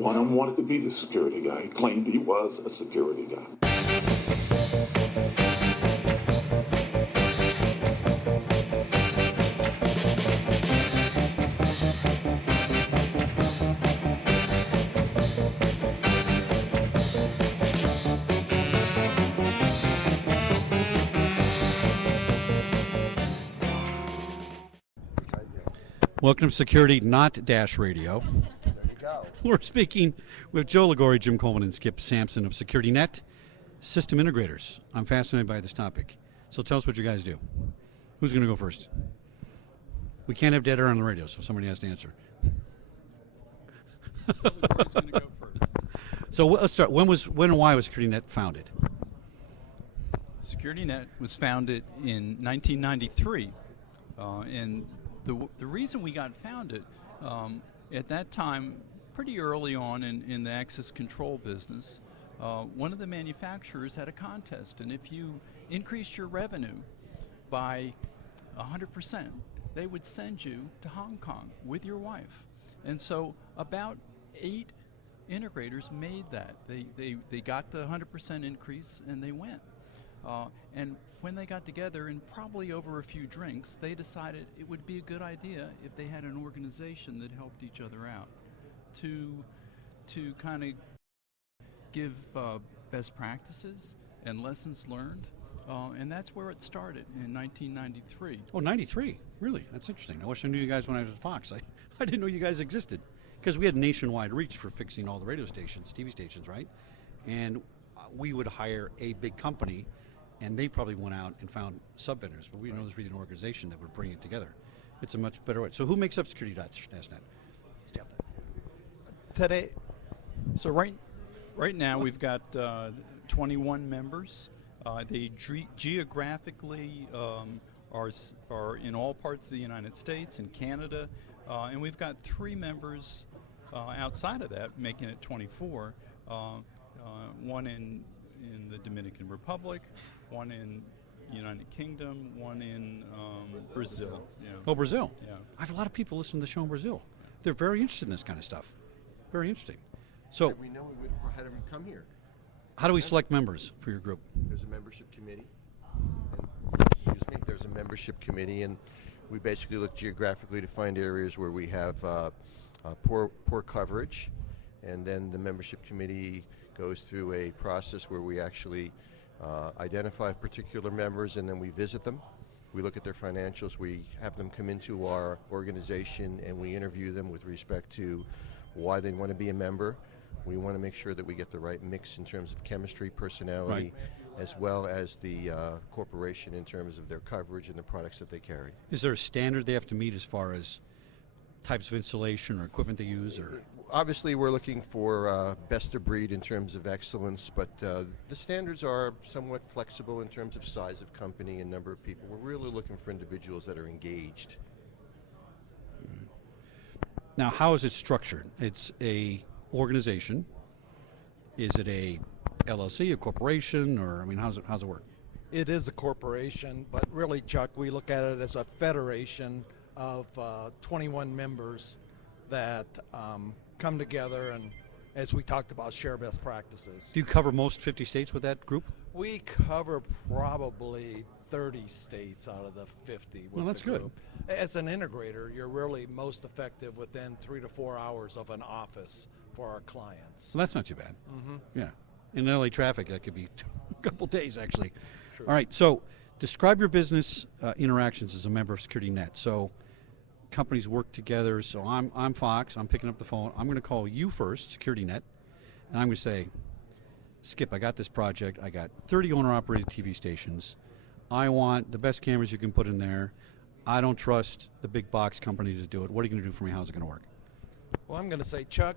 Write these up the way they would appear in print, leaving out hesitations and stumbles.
One of them wanted to be the security guy. He claimed he was a security guy. Welcome to Security Not Dash Radio. There you go. We're speaking with Joe Liguori, Jim Coleman, and Skip Sampson of Security Net System Integrators. I'm fascinated by this topic. So tell us what you guys do. Who's going to go first? We can't have dead air on the radio, so somebody has to answer. Who's going to go first? So let's start. When and why was Security Net founded? Security Net was founded in 1993, and the reason we got founded at that time, pretty early on in the access control business, one of the manufacturers had a contest, and if you increased your revenue by 100%, they would send you to Hong Kong with your wife. And so about 8 integrators made that. They got the 100% increase and they went. And when they got together, and probably over a few drinks, they decided it would be a good idea if they had an organization that helped each other out to kind of give best practices and lessons learned. And that's where it started in 1993. Oh, 93. Really? That's interesting. I wish I knew you guys when I was at Fox. I didn't know you guys existed. Because we had nationwide reach for fixing all the radio stations, TV stations, right? And we would hire a big company, and they probably went out and found sub-vendors. But we didn't know there was really an organization that would bring it together. It's a much better way. So who makes up Security.net? Step. Today, So right now we've got 21 members. They geographically are in all parts of the United States and Canada, and we've got 3 members outside of that, making it 24. One in the Dominican Republic, one in United Kingdom, one in Brazil. Yeah. Oh, Brazil. Yeah. I have a lot of people listening to the show in Brazil. They're very interested in this kind of stuff. Very interesting. So we know we would have had them come here. how do we select members for your group? There's a membership committee. There's a membership committee, and we basically look geographically to find areas where we have poor coverage, and then the membership committee goes through a process where we actually identify particular members, and then we visit them. We look at their financials. We have them come into our organization, and we interview them with respect to why they want to be a member. We want to make sure that we get the right mix in terms of chemistry, personality, as well as the corporation in terms of their coverage and the products that they carry. Is there a standard they have to meet as far as types of insulation or equipment they use? Or Obviously, we're looking for best of breed in terms of excellence, but the standards are somewhat flexible in terms of size of company and number of people. We're really looking for individuals that are engaged. Now, how is it structured? It's a organization. Is it a LLC, a corporation, or how's it work? It is a corporation, but really, Chuck, we look at it as a federation of 21 members that come together and, as we talked about, share best practices. Do you cover most 50 states with that group? We cover probably 30 states out of the 50 with Well, that's the good. group. As an integrator, you're really most effective within 3 to 4 hours of an office for our clients. Well, that's not too bad. Mm-hmm. Yeah. In LA traffic, that could be a couple days, actually. True. All right, so describe your business interactions as a member of Security Net. So companies work together. So I'm Fox. I'm picking up the phone. I'm going to call you first, Security Net, and I'm going to say, Skip, I got this project. I got 30 owner-operated TV stations. I want the best cameras you can put in there. I don't trust the big box company to do it. What are you going to do for me? How's it going to work? Well, I'm going to say, Chuck,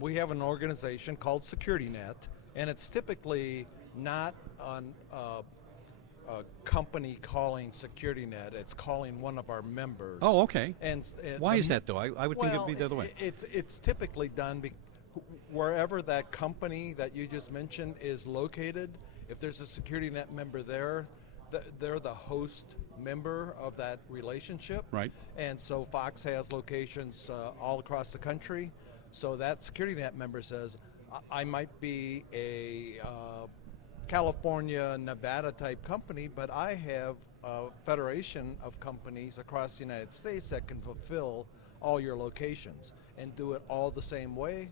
we have an organization called Security Net, and it's typically not on a company calling Security Net. It's calling one of our members. Oh, okay. And why is that, though? I would think it would be the other way. It's typically done wherever that company that you just mentioned is located. If there's a Security Net member there, they're the host member of that relationship. Right. And so Fox has locations all across the country. So that security net member says, I might be a California, Nevada type company, but I have a federation of companies across the United States that can fulfill all your locations and do it all the same way,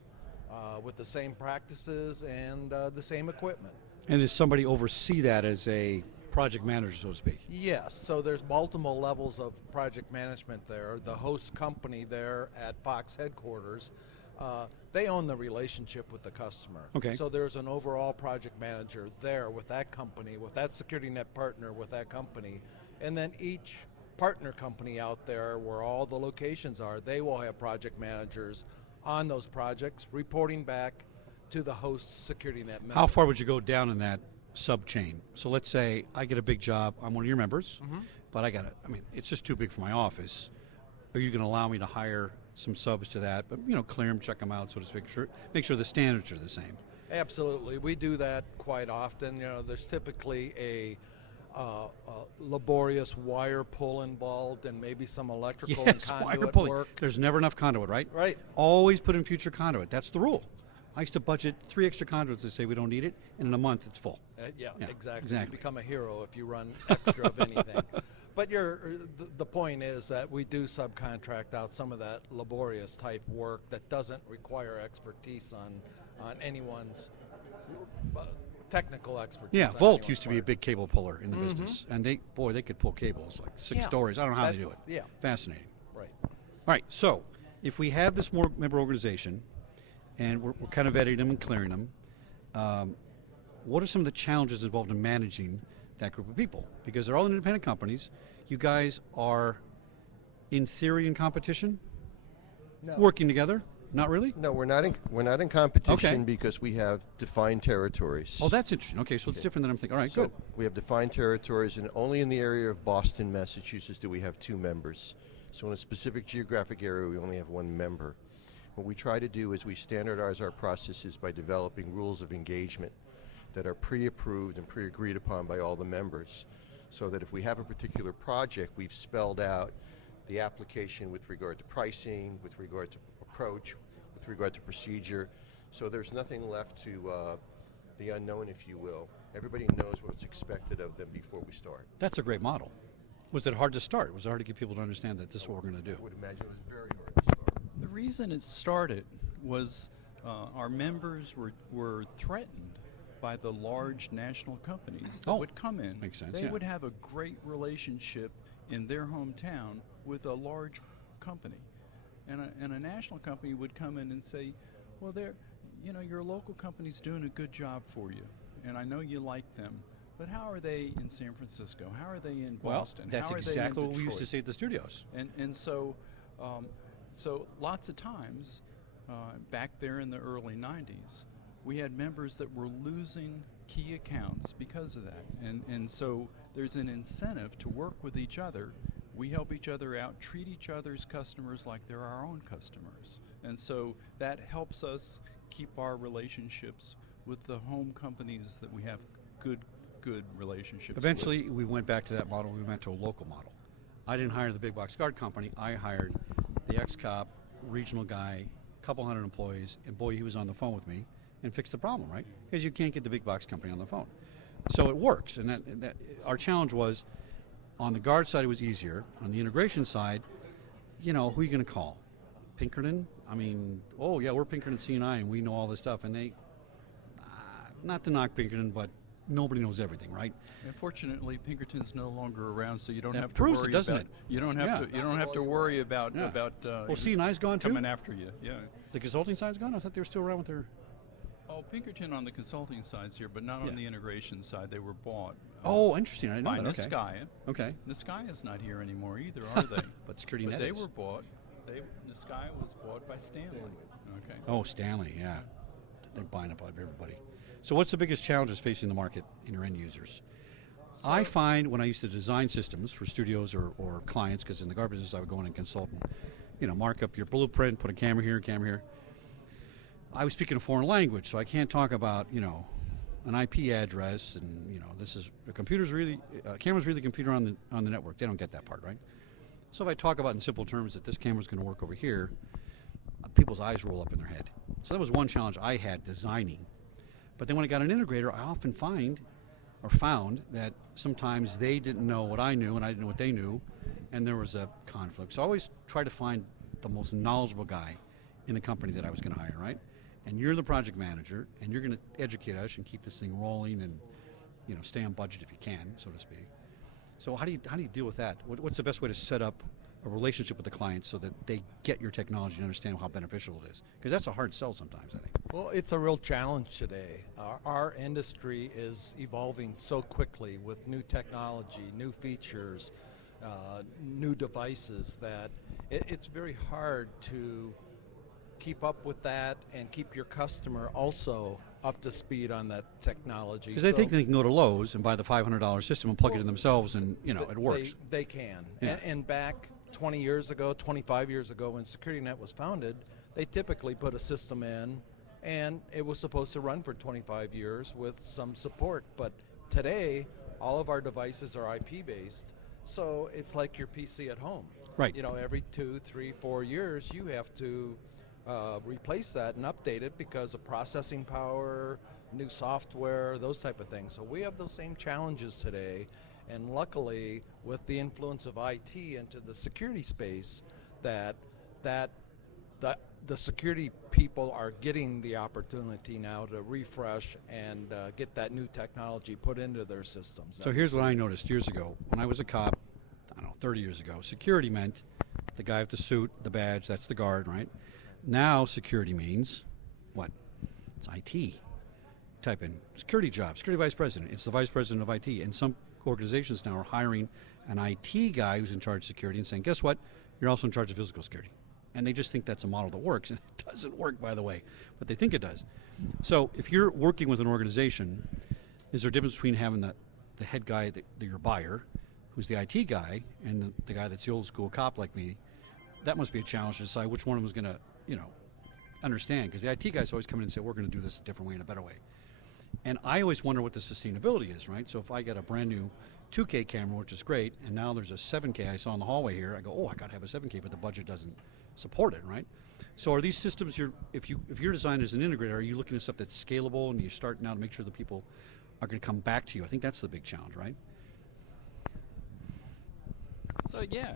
with the same practices and the same equipment. And does somebody oversee that as a project manager, so to speak? Yes, so there's multiple levels of project management there. The host company there at Fox headquarters, they own the relationship with the customer. Okay. So there's an overall project manager there with that company, with that security net partner with that company. And then each partner company out there where all the locations are, they will have project managers on those projects reporting back to the host security net member. How far would you go down in that sub chain? So let's say I get a big job, I'm one of your members, but it's just too big for my office. Are you going to allow me to hire some subs to that, but clear them, check them out, so to speak, make sure the standards are the same? Absolutely, we do that quite often. There's typically a laborious wire pull involved and maybe some electrical and conduit wire pulling. work. There's never enough conduit, right? Right. Always put in future conduit. That's the rule. I used to budget 3 extra conduits to say we don't need it, and in a month it's full. Yeah, exactly. You become a hero if you run extra of anything. But the point is that we do subcontract out some of that laborious type work that doesn't require expertise on anyone's technical expertise. Yeah, on Volt anyone's used to be a part. big cable puller in the business, and they could pull cables like 6 Yeah, stories. I don't know how they do it. that's- yeah. Fascinating. Right. All right, so if we have this more member organization, and we're kind of vetting them and clearing them, what are some of the challenges involved in managing that group of people? Because they're all independent companies. You guys are, in theory, in competition? No. Working together? Not really? No, we're not in competition Okay. because we have defined territories. Oh, that's interesting. Okay, so it's different than I'm thinking. All right, So good. we have defined territories, and only in the area of Boston, Massachusetts, do we have 2 members. So in a specific geographic area, we only have 1 member. What we try to do is we standardize our processes by developing rules of engagement that are pre-approved and pre-agreed upon by all the members, so that if we have a particular project, we've spelled out the application with regard to pricing, with regard to approach, with regard to procedure. So there's nothing left to the unknown, if you will. Everybody knows what's expected of them before we start. That's a great model. Was it hard to start? Was it hard to get people to understand that this is what we're going to do? I would imagine it was very hard to start. The reason it started was our members were threatened by the large national companies that would come in. Makes sense, They yeah. would have a great relationship in their hometown with a large company. And a national company would come in and say, well, your local company's doing a good job for you, and I know you like them, but how are they in San Francisco? How are they in Boston? Well, that's How are they in exactly what we used to Detroit? say at the studios. And so lots of times, back there in the early 90s, we had members that were losing key accounts because of that. And so there's an incentive to work with each other. We help each other out, treat each other's customers like they're our own customers. And so that helps us keep our relationships with the home companies that we have good relationships Eventually, with. we went back to that model. We went to a local model. I didn't hire the big box guard company. I hired the ex-cop, regional guy, couple hundred employees, and boy, he was on the phone with me and fixed the problem, right? Because you can't get the big box company on the phone. So it works. And that our challenge was, on the guard side, it was easier. On the integration side, who are you going to call? Pinkerton? Oh, yeah, we're Pinkerton C&I, and we know all this stuff. And they, not to knock Pinkerton, but nobody knows everything, right? Unfortunately, Pinkerton's no longer around, so you don't That have to proves worry it, doesn't about. it? You don't have Yeah. to. You don't have to worry about Yeah. about. C&I's gone too? coming after you. Yeah. The consulting side's gone? I thought they were still around with their... Oh, Pinkerton on the consulting side's here, but not Yeah. on the integration side. They were bought. Oh, interesting. I didn't by know that. Okay. Niskaya. Okay. Niskaya's not here anymore either, are they? But Security But Net they is. were bought. Niskaya was bought by Stanley. Okay. Oh, Stanley, yeah. They're buying up everybody. So what's the biggest challenges facing the market and your end users? I find when I used to design systems for studios or clients, because in the guard business I would go in and consult and mark up your blueprint, put a camera here, I was speaking a foreign language, so I can't talk about, an IP address and, this is, camera's really a computer on the network. They don't get that part, right? So if I talk about in simple terms that this camera's going to work over here, people's eyes roll up in their head. So that was one challenge I had designing. But then when I got an integrator, I often found that sometimes they didn't know what I knew and I didn't know what they knew, and there was a conflict. So I always try to find the most knowledgeable guy in the company that I was going to hire, right? And you're the project manager, and you're going to educate us and keep this thing rolling and, stay on budget if you can, so to speak. So how do you deal with that? What's the best way to set up a relationship with the client so that they get your technology and understand how beneficial it is? Because that's a hard sell sometimes, I think. Well, it's a real challenge today. Our industry is evolving so quickly with new technology, new features, new devices that it's very hard to keep up with that and keep your customer also up to speed on that technology. Because they think they can go to Lowe's and buy the $500 system and plug it in themselves and, it works. They can. Yeah. And back 20 years ago, 25 years ago when SecurityNet was founded, they typically put a system in and it was supposed to run for 25 years with some support. But today, all of our devices are IP-based, so it's like your PC at home. Right. Every 2, 3, 4 years, you have to replace that and update it because of processing power, new software, those type of things. So we have those same challenges today, and luckily with the influence of IT into the security space, that the security people are getting the opportunity now to refresh and get that new technology put into their systems. So here's what I noticed years ago. When I was a cop, 30 years ago, security meant the guy with the suit, the badge, that's the guard, right? Now security means what? It's IT. Type in security job, security vice president. It's the vice president of IT. And some organizations now are hiring an IT guy who's in charge of security and saying, guess what? You're also in charge of physical security. And they just think that's a model that works. And it doesn't work, by the way, but they think it does. So if you're working with an organization, is there a difference between having the head guy, your buyer, who's the IT guy, and the guy that's the old school cop like me? That must be a challenge to decide which one of them is going to, understand. Because the IT guys always come in and say, we're going to do this a different way and a better way. And I always wonder what the sustainability is, right? So if I get a brand new 2K camera, which is great, and now there's a 7K I saw in the hallway here, I go, I got to have a 7K, but the budget doesn't support it, right? So are these systems, if you're designed as an integrator, are you looking at stuff that's scalable and you start now to make sure that people are going to come back to you? I think that's the big challenge, right? So yeah,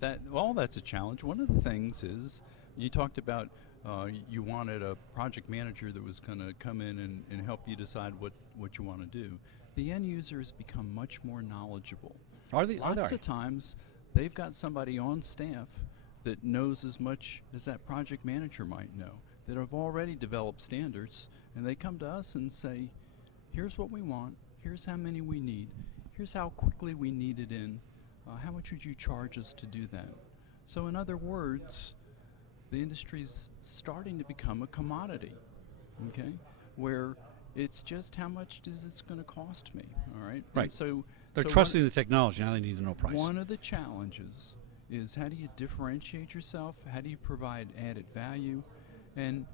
that's a challenge. One of the things is you talked about you wanted a project manager that was going to come in and help you decide what you want to do. The end user has become much more knowledgeable. Are they? Lots of times they've got somebody on staff that knows as much as that project manager might know, that have already developed standards, and they come to us and say, here's what we want, here's how many we need, here's how quickly we need it in, how much would you charge us to do that? So in other words, the industry's starting to become a commodity, okay, where it's just how much is this going to cost me, all right? Right. And so they're trusting the technology, now they need to know price. One of the challenges is how do you differentiate yourself, how do you provide added value, and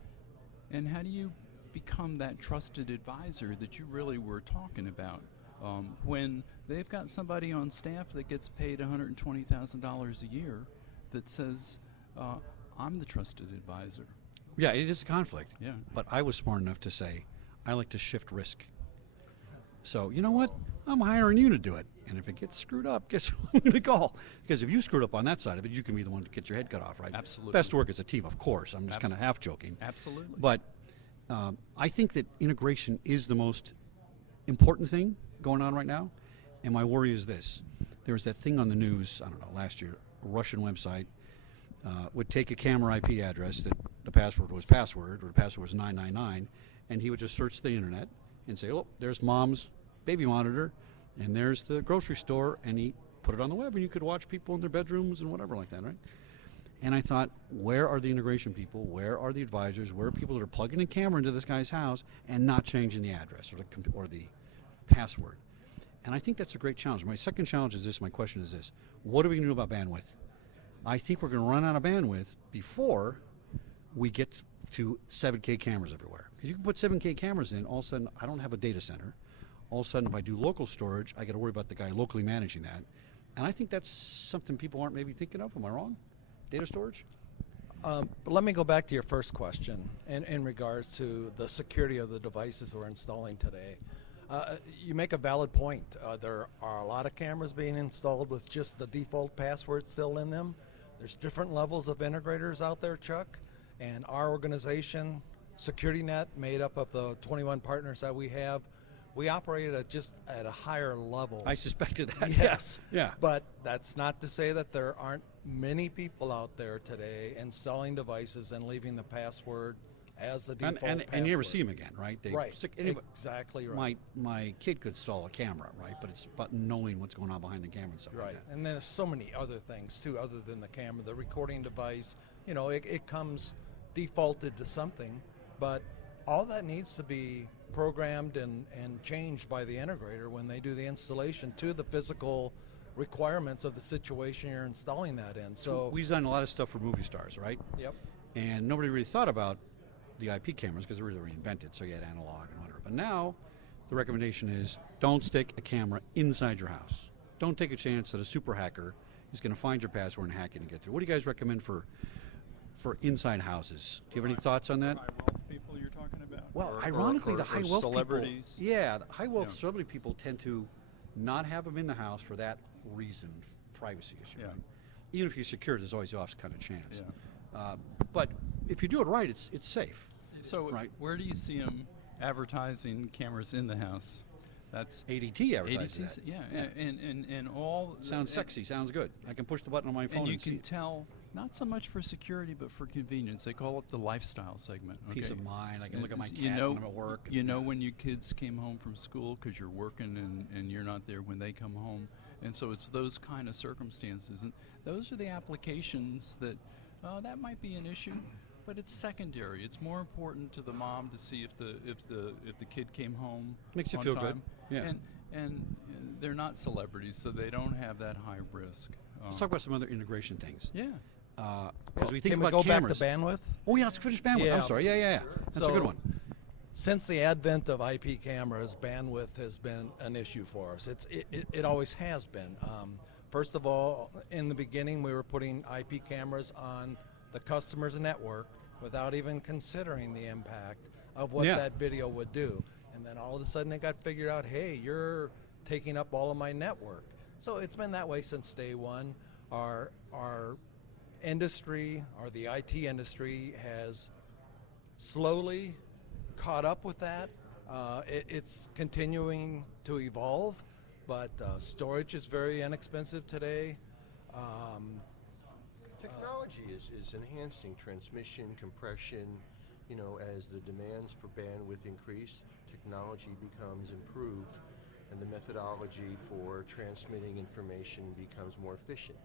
how do you become that trusted advisor that you really were talking about when they've got somebody on staff that gets paid $120,000 a year that says, I'm the trusted advisor. Yeah, it is a conflict. Yeah. But I was smart enough to say, I like to shift risk. So, you know what? I'm hiring you to do it. And if it gets screwed up, guess who I'm going to call? Because if you screwed up on that side of it, you can be the one that gets your head cut off, right? Absolutely. Best work as a team, of course. I'm just kind of half joking. Absolutely. But I think that integration is the most important thing going on right now. And my worry is this. There was that thing on the news, I don't know, last year, a Russian website would take a camera IP address that the password was password, or the password was 999, and he would just search the internet and say, oh, there's mom's baby monitor, and there's the grocery store, and he put it on the web, and you could watch people in their bedrooms and whatever like that, right? And I thought, where are the integration people? Where are the advisors? Where are people that are plugging a camera into this guy's house and not changing the address or the password? And I think that's a great challenge. My second challenge is this, my question is this. What are we going to do about bandwidth? I think we're going to run out of bandwidth before we get to 7K cameras everywhere. Because you can put 7K cameras in, all of a sudden I don't have a data center. All of a sudden if I do local storage, I got to worry about the guy locally managing that. And I think that's something people aren't maybe thinking of. Am I wrong? Data storage? But let me go back to your first question in regards to the security of the devices we're installing today. You make a valid point. There are a lot of cameras being installed with just the default password still in them. There's different levels of integrators out there, Chuck, and our organization, SecurityNet, made up of the 21 partners that we have, we operate at a higher level. I suspected that. Yes. Yeah. But that's not to say that there aren't many people out there today installing devices and leaving the password as the default password. And you never see them again, right? They Right. stick- Exactly right. My kid could install a camera, right? But it's about knowing what's going on behind the camera and stuff Right. like that. And then there's so many other things too, other than the camera, the recording device. You know, it comes defaulted to something, but all that needs to be programmed and changed by the integrator when they do the installation to the physical requirements of the situation you're installing that in. So We've done a lot of stuff for movie stars, right? Yep. And nobody really thought about the IP cameras because they were reinvented, so you had analog and whatever. But now the recommendation is don't stick a camera inside your house. Don't take a chance that a super hacker is going to find your password and hack it and get through. What do you guys recommend for inside houses? Do you have any thoughts on that? High wealth people you're talking about? Well, Or- ironically, or- the or high wealth celebrities. people, yeah, the high wealth Yeah. celebrity people tend to not have them in the house for that reason, privacy issue. Yeah. Right? Even if you secure it, there's always off kind of chance. Yeah. But if you do it right, it's safe. So Right. where do you see them advertising cameras in the house? That's ADT advertises ADTs, that. yeah, and all Sounds sexy. Sounds good. I can push the button on my phone And and, you see can it. tell not so much for security, but for convenience. They call it the lifestyle segment. Peace okay? of mind. I can look at my cat You know, when I'm at work. You know when your kids came home from school because you're working and you're not there when they come home. And so it's those kind of circumstances. And those are the applications that might be an issue, but it's secondary. It's more important to the mom to see if the kid came home Makes you on feel good. time. Yeah. And they're not celebrities, so they don't have that high risk. Let's talk about some other integration things. Yeah. Because we think can we about go cameras. back to bandwidth? Oh yeah, let's finish bandwidth. Yeah. I'm sorry. Yeah. That's a So- good one. Since the advent of IP cameras, bandwidth has been an issue for us. It always has been. First of all, in the beginning, we were putting IP cameras on the customer's network without even considering the impact of what Yeah. that video would do. And then all of a sudden it got figured out, hey, you're taking up all of my network. So it's been that way since day one. Our industry, or the IT industry, has slowly caught up with that. It's continuing to evolve, but storage is very inexpensive today. Technology is enhancing transmission, compression. You know, as the demands for bandwidth increase, technology becomes improved, and the methodology for transmitting information becomes more efficient.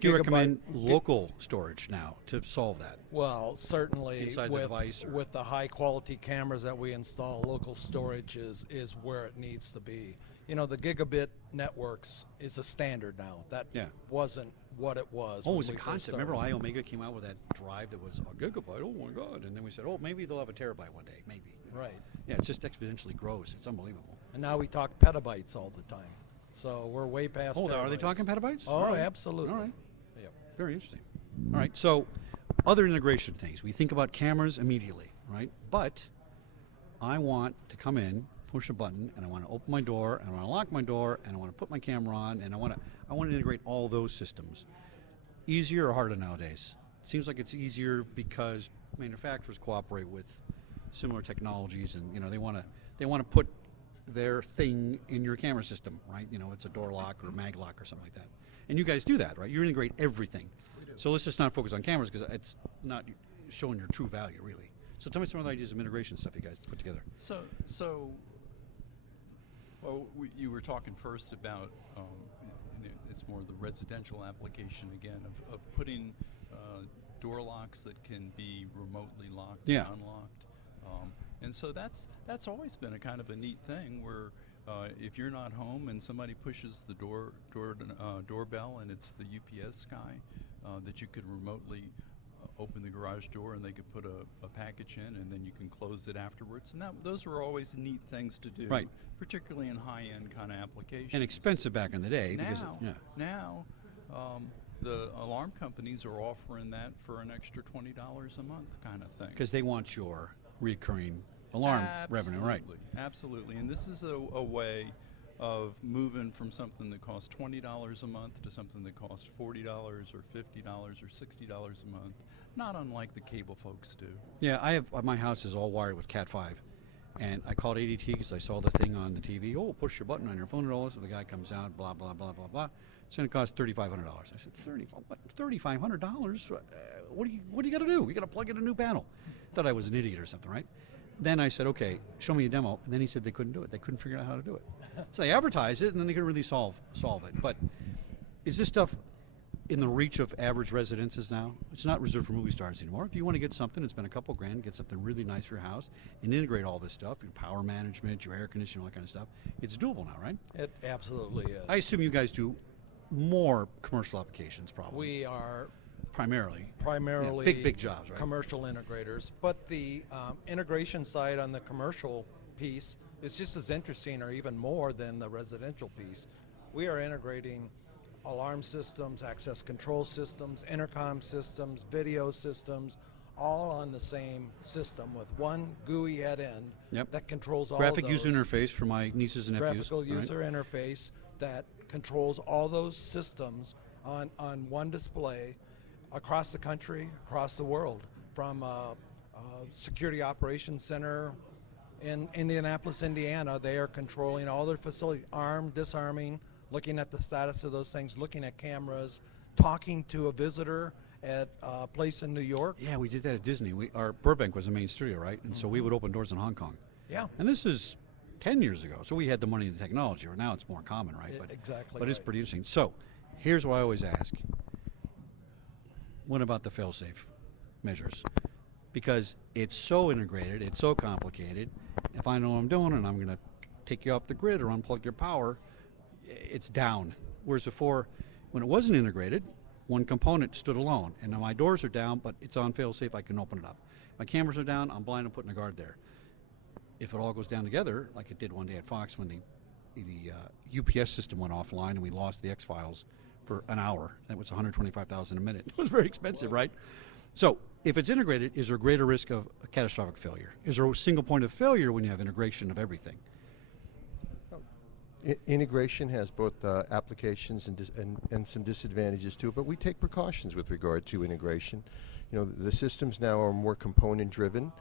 Do you Gigabyte- recommend local storage now to solve that? Well, certainly Inside the with, device or- with the high quality cameras that we install, local storage is where it needs to be. You know, the gigabit networks is a standard now. That Yeah. wasn't what it was. Oh, it when was a we first concept. Remember started. iOmega came out with that drive that was a gigabyte? Oh my God. And then we said, oh, maybe they'll have a terabyte one day. Maybe. Right. Yeah, it just exponentially grows. It's unbelievable. And now we talk petabytes all the time. So we're way past Oh, are they terabytes. talking petabytes? Oh, All right. absolutely. All right. Yep. Very interesting. All right, so other integration things. We think about cameras immediately, right? But I want to come in, push a button, and I want to open my door, and I want to lock my door, and I want to put my camera on, and I want to integrate all those systems. Easier or harder nowadays? It seems like it's easier because manufacturers cooperate with similar technologies, and they want to put their thing in your camera system, right? It's a door lock or a mag lock or something like that. And you guys do that, right? You integrate everything. So let's just not focus on cameras because it's not showing your true value, really. So tell me some other ideas of integration stuff you guys put together. You were talking first about it's more the residential application again of putting door locks that can be remotely locked Yeah. and unlocked, and so that's always been a kind of a neat thing where if you're not home and somebody pushes the doorbell and it's the UPS guy, that you could remotely open the garage door and they could put a package in and then you can close it afterwards. And those were always neat things to do, Right. particularly in high-end kind of applications. And expensive back in the day. Now, because the alarm companies are offering that for an extra $20 a month kind of thing. Because they want your recurring alarm revenue, right? Absolutely. And this is a way of moving from something that costs $20 a month to something that costs $40 or $50 or $60 a month, not unlike the cable folks do. Yeah, I have my house is all wired with Cat 5, and I called ADT because I saw the thing on the TV. Oh, push your button on your phone and all this. And the guy comes out, blah blah blah blah blah. It's going to cost $3,500. I said, $3,500? What do you got to do? You got to plug in a new panel. Thought I was an idiot or something, right? Then I said, okay, show me a demo. And then he said they couldn't do it. They couldn't figure out how to do it. So they advertised it, and then they couldn't really solve it. But is this stuff in the reach of average residences now? It's not reserved for movie stars anymore. If you want to get something, it's been a couple grand, get something really nice for your house, and integrate all this stuff, your power management, your air conditioning, all that kind of stuff. It's doable now, right? It absolutely is. I assume you guys do more commercial applications, probably. We are primarily primarily big jobs, right? Commercial integrators, but the integration side on the commercial piece is just as interesting or even more than the residential piece. We are integrating alarm systems, access control systems, intercom systems, video systems, all on the same system with one GUI head end that controls all graphic of those. user interface for my nieces and nephews. Graphical user interface that controls all those systems on one display across the country, across the world, from a security operations center in Indianapolis, Indiana. They are controlling all their facilities, disarming, looking at the status of those things, looking at cameras, talking to a visitor at a place in New York. Yeah, we did that at Disney. Our Burbank was the main studio, right? And so we would open doors in Hong Kong. Yeah. And this is 10 years ago, so we had the money and the technology. Where now it's more common, right? Exactly. But it's pretty interesting. So here's what I always ask. What about the fail-safe measures? Because it's so integrated, it's so complicated. If I know what I'm doing and I'm going to take you off the grid or unplug your power, it's down. Whereas before, when it wasn't integrated, one component stood alone. And now my doors are down, but it's on fail-safe, I can open it up. My cameras are down, I'm blind, I'm putting a guard there. If it all goes down together, like it did one day at Fox when the UPS system went offline and we lost the X-Files for an hour. That was $125,000 a minute. It was very expensive, right? So if it's integrated, is there a greater risk of a catastrophic failure? Is there a single point of failure when you have integration of everything? Integration has both applications and some disadvantages too, but we take precautions with regard to integration. You know, the systems now are more component driven,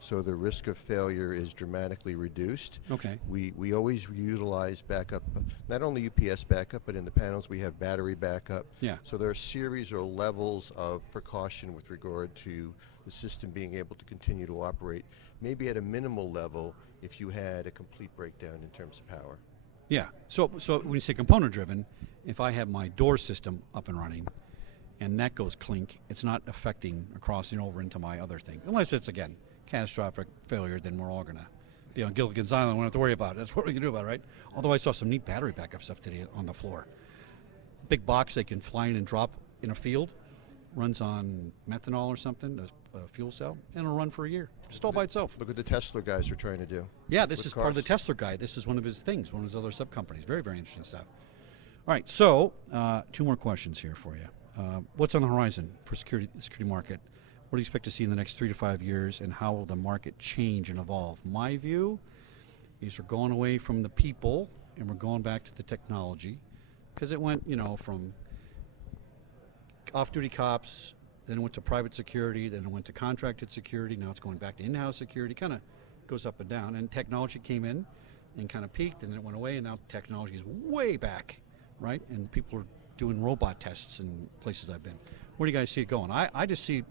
so the risk of failure is dramatically reduced. Okay. We always utilize backup, not only UPS backup, but in the panels we have battery backup. Yeah. So there are a series or levels of precaution with regard to the system being able to continue to operate, maybe at a minimal level if you had a complete breakdown in terms of power. Yeah. So when you say component driven, if I have my door system up and running and that goes clink, it's not affecting or crossing over into my other thing. Unless it's, again, catastrophic failure, then we're all going to be on Gilligan's Island. We don't have to worry about it. That's what we can do about it, right? Although I saw some neat battery backup stuff today on the floor. Big box they can fly in and drop in a field, runs on methanol or something, a fuel cell, and it'll run for a year, just all by itself. Look at the Tesla guys are trying to do. Yeah, this is cars. part of the Tesla guy. This is one of his things, one of his other sub-companies. Very, very interesting stuff. All right, so two more questions here for you. What's on the horizon for the security market? What do you expect to see in the next 3 to 5 years, and how will the market change and evolve? My view is we're going away from the people, and we're going back to the technology, because it went, from off-duty cops, then it went to private security, then it went to contracted security, now it's going back to in-house security, kind of goes up and down. And technology came in and kind of peaked, and then it went away, and now technology is way back, right? And people are doing robot tests in places I've been. Where do you guys see it going? I just see,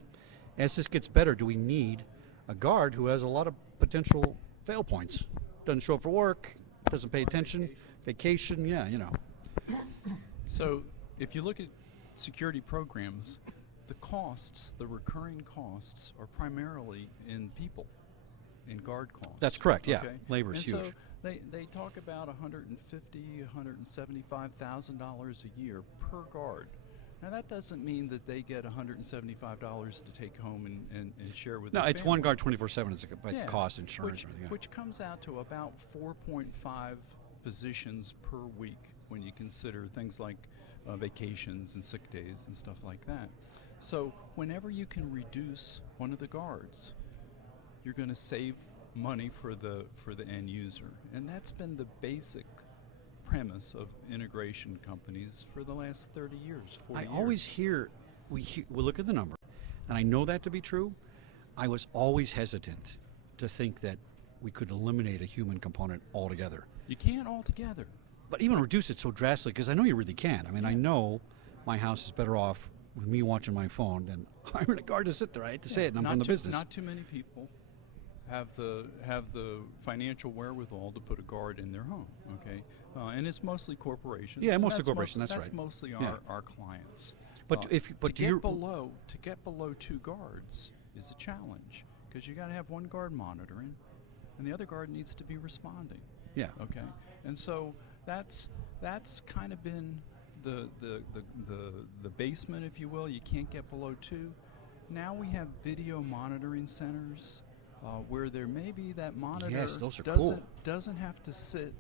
as this gets better, do we need a guard who has a lot of potential fail points? Doesn't show up for work, doesn't pay attention, vacation, So if you look at security programs, the recurring costs are primarily in people, in guard costs. That's correct, yeah. Okay? Labor's And huge. So they talk about $150,000, $175,000 a year per guard. Now that doesn't mean that they get $175 to take home and share with No, their it's family. one guard 24/7. It's like Yeah, cost, insurance, everything. Yeah. which comes out to about 4.5 positions per week when you consider things like vacations and sick days and stuff like that. So whenever you can reduce one of the guards, you're going to save money for the end user, and that's been the basic premise of integration companies for the last 30 years, 40 years. I always hear, we look at the number, and I know that to be true. I was always hesitant to think that we could eliminate a human component altogether. You can't altogether. But even reduce it so drastically, because I know you really can. I mean, I know my house is better off with me watching my phone than hiring a guard to sit there. I hate to say it, and I'm from the business. Not too many people have the financial wherewithal to put a guard in their home. Okay, and it's mostly corporations. Yeah, mostly corporations. That's right. That's mostly Yeah. our clients. But to get below 2 guards is a challenge, because you got to have one guard monitoring, and the other guard needs to be responding. Yeah. Okay, and so that's kind of been the basement, if you will. You can't get below 2. Now we have video monitoring centers where there may be that monitor Yes, those are cool. doesn't have to sit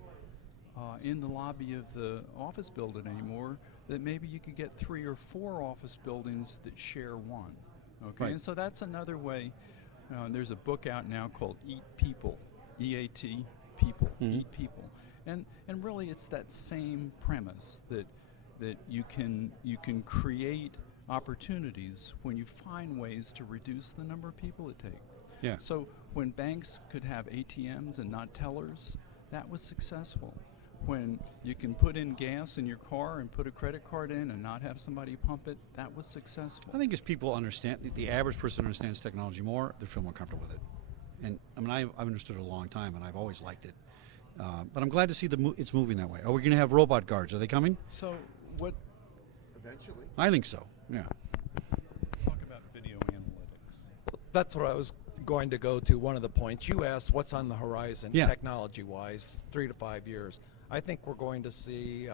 in the lobby of the office building anymore. That maybe you could get 3 or 4 office buildings that share one. Okay, Right. and so that's another way. There's a book out now called Eat People, EAT People, Eat People, and really it's that same premise that you can create opportunities when you find ways to reduce the number of people it takes. Yeah. So when banks could have ATMs and not tellers, that was successful. When you can put in gas in your car and put a credit card in and not have somebody pump it, that was successful. I think as people understand, the average person understands technology more, they feel more comfortable with it. And I mean, I've understood it a long time, and I've always liked it. But I'm glad to see it's moving that way. Are we going to have robot guards? Are they coming? So what? Eventually. I think so. Yeah. Talk about video analytics. That's what I was going to go to. One of the points you asked, what's on the horizon, Yeah. technology-wise, 3 to 5 years. I think we're going to see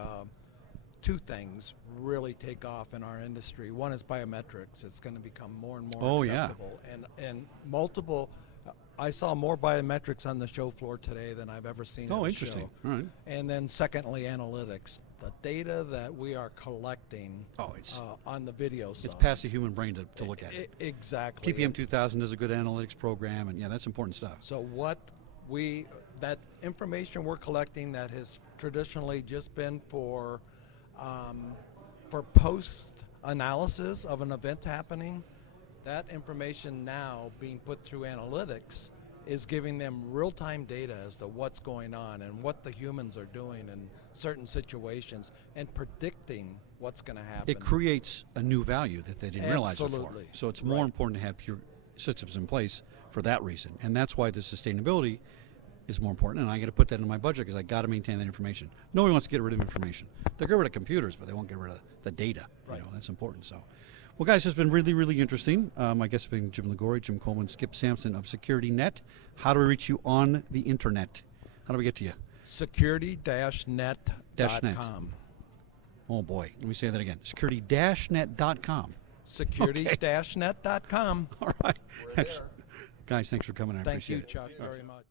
2 things really take off in our industry. One is biometrics. It's going to become more and more acceptable, and multiple. I saw more biometrics on the show floor today than I've ever seen. Oh, at a interesting. show. All right. And then secondly, analytics. The data that we are collecting on the video side. It's past the human brain to look at it. Exactly. TPM 2000 does a good analytics program, and yeah, that's important stuff. So that information we're collecting that has traditionally just been for post analysis of an event happening, that information now being put through analytics is giving them real-time data as to what's going on and what the humans are doing in certain situations and predicting what's going to happen. It creates a new value that they didn't realize before. Absolutely. So it's more important to have your systems in place for that reason. And that's why the sustainability is more important. And I got to put that in my budget because I got to maintain that information. Nobody wants to get rid of information. They'll get rid of computers, but they won't get rid of the data. Right. You know, that's important. So, well, guys, it's been really, really interesting. My guests have been Jim Ligori, Jim Coleman, Skip Sampson of SecurityNet. How do we reach you on the internet? How do we get to you? Security-net.com. Oh, boy. Let me say that again. Security-net.com. Security-net.com. All right. Guys, thanks for coming. I Thank appreciate you, it. Chuck, very much.